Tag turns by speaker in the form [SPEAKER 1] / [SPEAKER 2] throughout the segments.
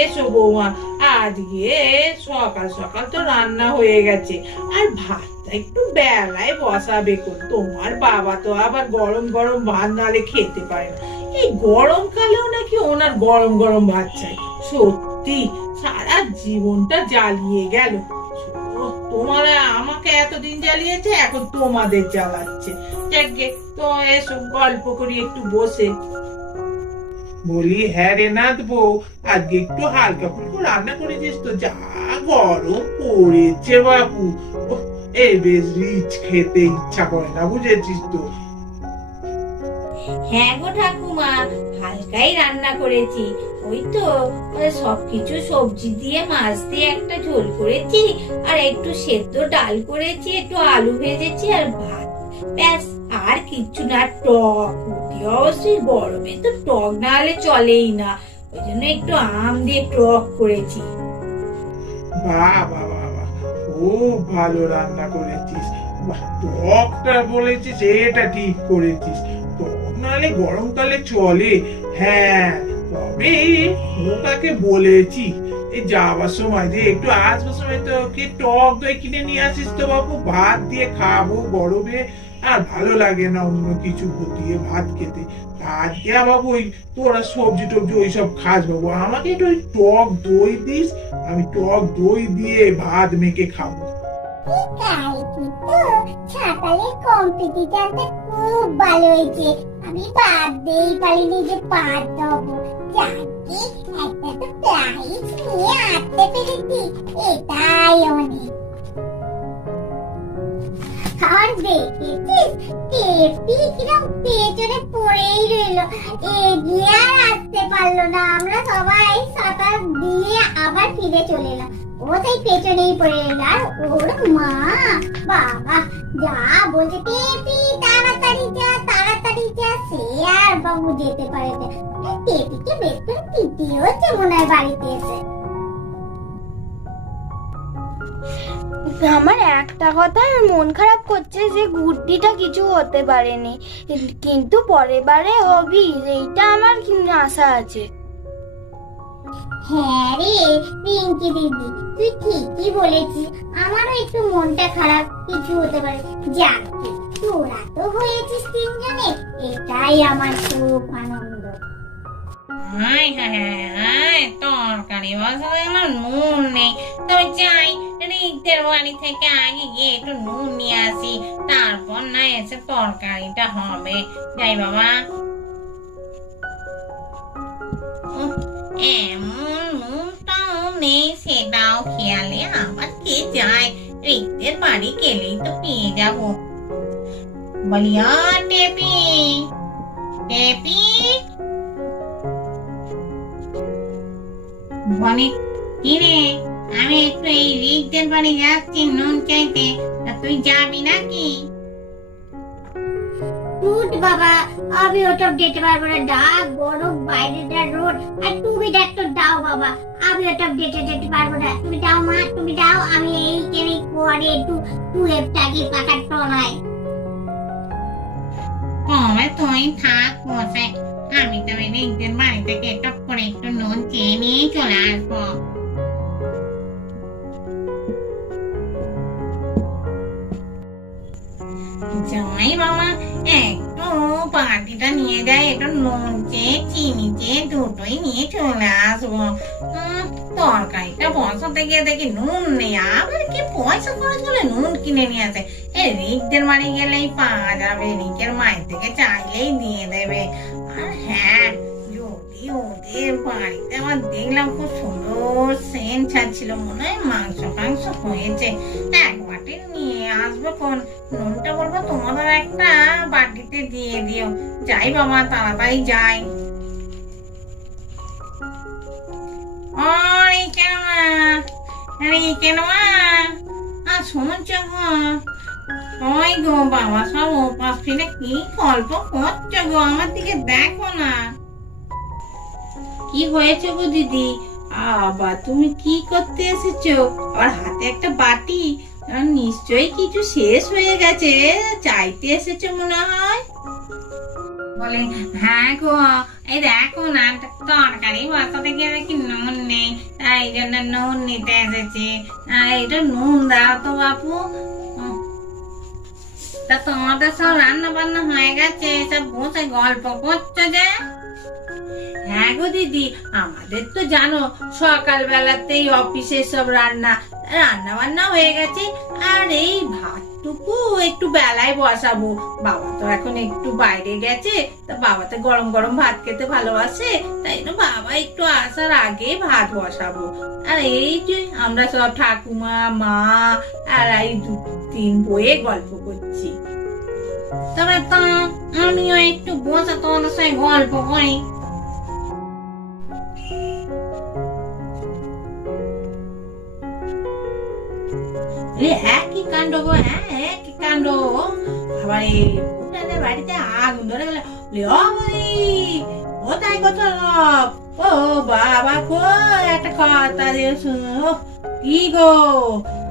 [SPEAKER 1] এসো বৌমা, আজকে সকাল সকাল তো রান্না হয়ে গেছে। আর ভাতটা একটু বেলায় বসাবে কোন তোমার বাবা তো আবার গরম গরম ভাত নালে খেতে পারে না। এই গরমকালেও নাকি ওনার গরম গরম ভাত চাই। সত্যি, সারা জীবনটা জ্বালিয়ে গেল। তোমারা, আমাকে এতদিন জ্বালিয়েছে, এখন তোমাদের জ্বালাচ্ছে। তো এসব গল্প করি, একটু বসে। বলি নাথ বউ আজকে একটু হালকা ফুলকো রান্না করেছিস তো, যা গরম পড়েছে বাবু। বেশ রিচ খেতে ইচ্ছা করে না, বুঝেছিস তো।
[SPEAKER 2] হ্যাঁ গো ঠাকুমা, হালকাই রান্না করেছি। ওই তো সবকিছু সবজি দিয়ে মাছ দিয়ে একটা ঝোল করেছি, আর একটু সেদ্ধ ডাল করেছি, একটু আলু ভেজেছি, আর ভাত। ব্যাস আর কিচ্ছু না, টক অবশ্যই গরমে তো টক না হলে চলেই না। ওই জন্য একটু আম দিয়ে টক করেছি।
[SPEAKER 1] খুব ভালো রান্না করেছিস। টকটা বলেছিস, এটা ঠিক করেছিস। টক গরমকালে চলে। হ্যাঁ তবে ওটাকে বলেছি। এই যাওয়ার সময় যে একটু আসবার সময় তো কি টক দই কিনে নিয়ে আসিস তো বাবু ভাত দিয়ে খাব গরমে আর ভালো লাগে না অন্য কিছু দিয়ে ভাত খেতে। আজকে বাবু, ওই তোরা সবজি টবজি ওইসব খাস বাবু। আমাকে একটু ওই টক দই দিস, আমি টক দই দিয়ে ভাত মেখে খাব।
[SPEAKER 3] আমি ভাবতেই পারিনি যে পার দেবো। একটা তো প্রাইজ নিয়ে আসতে পেরেছি। এটাই অনেক। দেখেছিস কিরম পেছনে পড়েই রইল। এগিয়ে আর আসতে পারল না। আমরা সবাই সাঁতার দিয়ে আবার ফিরে চলে এলাম। ও তাই পেছনেই পড়ে এলো আর ওর মা, বাবা, যা বলছে পেপি তাড়াতাড়ি যা তাড়াতাড়ি যা। সে আর বাবু যেতে পারে না পেপিকে বেশ করে পিটি হচ্ছে মনে হয় বাড়িতে এসে।
[SPEAKER 4] আমার একটা কথায় মন খারাপ করছে যে গুড্ডিটা কিছু হতে পারেনি। কিন্তু পরের বারে হবি এইটা আমার কি- আশা আছে।
[SPEAKER 3] হ্যাঁ রে পিঙ্কি দিদি তুই ঠিকই বলেছিস। আমারও একটু মনটা খারাপ কিছু হতে পারে। যাক তোরা তো হয়েছিস তিনজনে এটাই আমার খুব আনন্দ।
[SPEAKER 2] হাই হাই হাই তরকারি বসাতে আমার নুন নেই। তবে যাই রিকদের বাড়ি থেকে আগে গিয়ে একটু নুন নিয়ে আসি তারপর না এসে তরকারিটা হবে যাই বাবা এমন নুনটাও নেই সেটাও খেয়ালে আবার কে যায় রিকদের বাড়ি গেলেই তো পেয়ে যাব বলিয়া টেপি টেপি বলে কিরে আমি একটু এই রিকদের বাড়ি যাচ্ছি নুন চাইতে। তা তুই যাবি নাকি?
[SPEAKER 3] টুট বাবা আমি ওটা যেতে পারব না। ডাক গরম বাইরেটা রোদ। আর তুমি ডাক্তার দাও বাবা আমি ওটা যেতে যেতে পারব না। তুমি দাও মা তুমি দাও আমি এইখানে করে একটু টুয়েব থাকি পাকার তলায়।
[SPEAKER 2] কবে তুই থাক বসে। আমি তো ওই রিকদের বাড়ি থেকে টপ করে একটু নুন চেয়ে নিয়ে চলে আসব। জামাই মামা একটু পার্টিটা নিয়ে যায় একটু নুন চেয়ে চিনি চেয়ে দুটোই নিয়ে চলে আসব তরকারিটা বসাতে গিয়ে দেখি নুন নেই আবার কি পয়সা খরচ করে নুন কিনে নিয়ে আসে এই রিকদের বাড়ি গেলেই পাওয়া যাবে রিকের মায়ের থেকে চাইলেই দিয়ে দেবে আর হ্যাঁ ওদের বাড়িতে আমার দেখলাম খুব সুন্দর সেন ছাড়ছিল, মনে হয় মাংস ফাংস হয়েছে। এক বাটি নিয়ে আসব কোন নুনটা বলব তোমাদের একটা বাটিতে দিয়ে দিও। যাই বাবা, তাড়াতাড়ি যাই। রিকের মা? রিকের মা? আর শুনছো ওই গো বাবা, সব ওপাশ ফিরে কি গল্প করছ গো? আমার দিকে দেখো না। কি হয়েছে গো দিদি? আবার তুমি কি করতে এসেছ? আর হাতে একটা বাটি। নিশ্চয়ই কিছু শেষ হয়ে গেছে। চাইতে এসেছ মনে হয়? বলে হ্যাঁ গো। এই দেখো না তরকারি বসাতে গিয়ে দেখি নুন নেই। তাই জন্য নুন নিতে এসেছি। এটা নুন দাও তো বাপু। তা তোমাদের সব রান্না বান্না হয়ে গেছে। সব বসে গল্প করছ যে? হ্যাঁ গো দিদি, আমাদের তো জানো, সকালবেলাতেই অফিসে সব রান্না রান্না বান্না হয়ে গেছে, আর এই ভাতটুকু একটু বেলায় বসাবো। বাবা তো এখন একটু বাইরে গেছে, তা বাবা তো গরম গরম ভাত খেতে ভালোবাসে, তাই না বাবা একটু আসার আগে ভাত বসাবো। আর এই যে আমরা সব ঠাকুমা, মা, আর এই দু তিন বইয়ে গল্প করছি। তবে তো, আমিও একটু বসে তোমাদের সঙ্গে গল্প করি। একই কাণ্ড গো হ্যাঁ একই কাণ্ড আবার এই বাড়িতে আগুন ধরে গেলে কোথায় কোথায় ও বাবা কো একটা কথা দিয়ে শুনো। কি গো?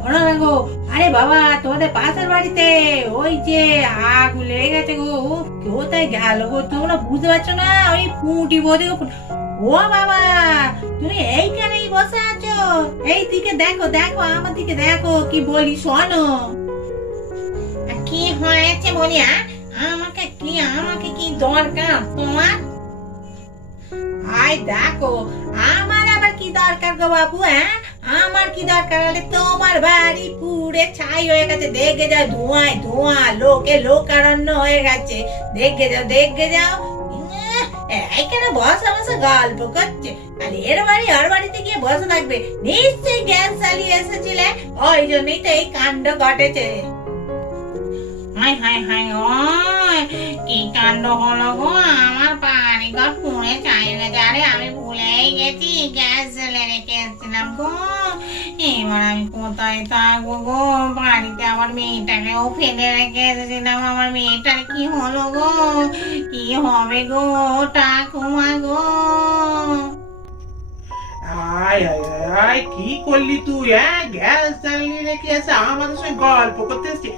[SPEAKER 2] ওরা না গো। আরে বাবা, তোমাদের পাশের বাড়িতে ওই যে আগুন লেগে গেছে গো। কোথায় গেল গো? তোমরা বুঝতে পারছ না? ওই পুঁটি বোধে ও বাবা, তুমি এইখানেই বসে আছো? এই দিকে দেখো দেখো, আমার দিকে দেখো, কি বলি শোনো। কি হয়েছে বলি হ্যাঁ? আমাকে কি আমাকে কি দরকার তোমার? আই দেখো, আমার আবার কি দরকার গো বাবু হ্যাঁ? আমার কি দরকার? হলে তোমার বাড়ি পুড়ে ছাই হয়ে গেছে, দেখে যাও, ধোঁয়ায় ধোঁয়া, লোকে লোকারণ্য হয়ে গেছে। দেখে যাও দেখে যাও বসে গল্প করছে? আর এর বাড়ি, ওর বাড়িতে গিয়ে বসে থাকবে। নিশ্চয়ই গ্যাস চালিয়ে এসেছিলে। ওই জন্যই তো এই কাণ্ড ঘটেছে। হাই হাই হাই ওই কি কাণ্ড হলো গো? আমার পানি ঘর পুড়ে চাই না আরে আমি গেছি গ্যাস জ্বেলে রেখে এসেছিলাম গো এবার আমি কোথায় থাকব গো বাড়িতে আমার মেয়েটাকেও ফেলে রেখে এসেছিলাম আমার মেয়েটার কি হলো, গো, কি হবে, গো ঠাকুমা গো।
[SPEAKER 5] আয় কি করলি তুই হ্যাঁ? গ্যাস জ্বালিয়ে রেখে এসে আমাদের সঙ্গে গল্প করতে এসছি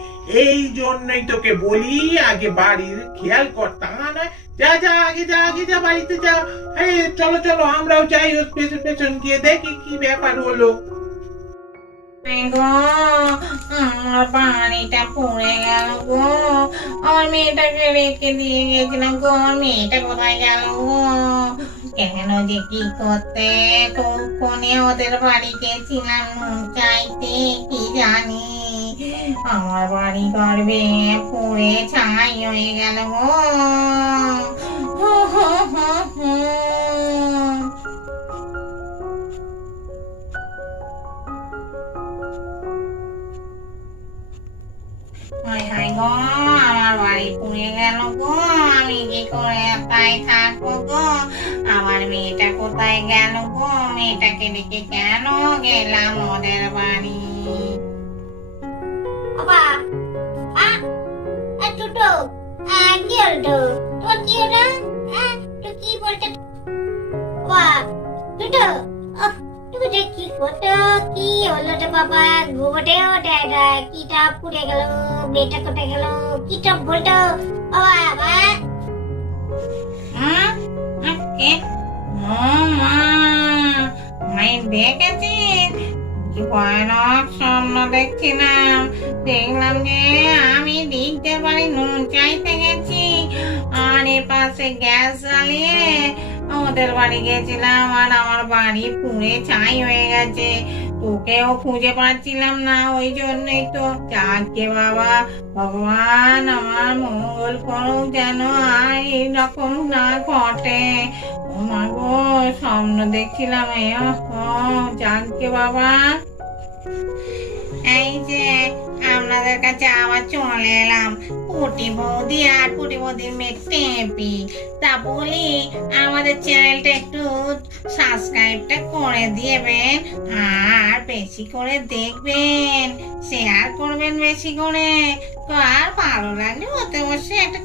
[SPEAKER 5] এই জন্যই তোকে বলি, আগে বাড়ির খেয়াল কর, তা নয়। যা যা, আগে যা আগে যা, বাড়িতে যা। এই চলো চলো, আমরাও যাই ওর পেছন পেছন গিয়ে দেখি কি ব্যাপার হলো।
[SPEAKER 2] গো আমার বাড়িটা পড়ে গেল গো। আমার মেয়েটাকে রেখে দিয়ে গেছিলাম গো। আমার মেয়েটা কোথায় গেল গো? কেন যে কি করতে? কোনে ওদের বাড়ি গেছিলাম নুন চাইতে কি জানি। আমার বাড়ি গর্বে পুড়ে ছাই হয়ে গেল গো। কেন গেলাম ওদের বাড়ি
[SPEAKER 3] বাবা আ কি হলো তোর কি হলো তো কি বলতে বাবা টুটো তুমি যে কি করতো কি হলো রে বাবা ঘুমোটে ওঠে এটা কিটা পুড়ে গেল বেটা কোথায় গেল কি বলতো বাবা বাবা
[SPEAKER 2] হুম? হুম, কে? ও মা কি ভয়ানক স্বপ্ন দেখছিলাম। দেখলাম যে আমি দিকতে বাড়ি নুন চাইতে গেছি। আর পাশে গ্যাস জ্বালিয়ে ওদের বাড়ি গেছিলাম আর আমার বাড়ি পুড়ে ছাই হয়ে গেছে। তোকেও খুঁজে পাচ্ছিলাম না, ওই জন্যই তো। যাকে বাবা, ভগবান আমার মঙ্গল করুক যেন আর এইরকম না ঘটে। স্বপ্ন দেখছিলাম যাকে বাবা। এই যে, আপনাদের কাছে আবার চলে এলাম। পুটি বৌদি আর পুটি বৌদির মেয়ে টেপি। তা বলি, আমাদের চ্যানেলটা একটু সাবস্ক্রাইবটা করে দিবেন, আর বেশি করে দেখবেন শেয়ার করবেন বেশি করে। তো আর ভালো লাগলে ওতে বসে একটা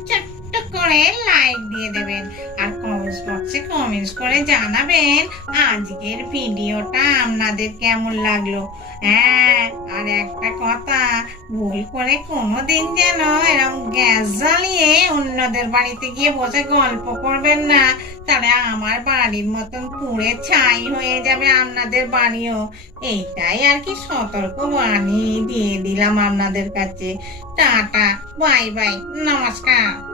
[SPEAKER 2] করে লাইক দিয়ে দেবেন। আর কমেন্টস বক্সে কমেন্টস করে জানাবেন। আজকের ভিডিওটা আপনাদের কেমন লাগল? হ্যাঁ আর একটা কথা, ভুল করে কোনোদিন যেন এরকম গ্যাস জ্বালিয়ে অন্যদের বাড়িতে গিয়ে বসে গল্প করবেন না। তাহলে আমার বাড়ির মতন পুড়ে ছাই হয়ে যাবে আপনাদের বাড়িও। এইটাই আর কি সতর্ক বাণী দিয়ে দিলাম আপনাদের কাছে। টাটা বাই বাই নমস্কার।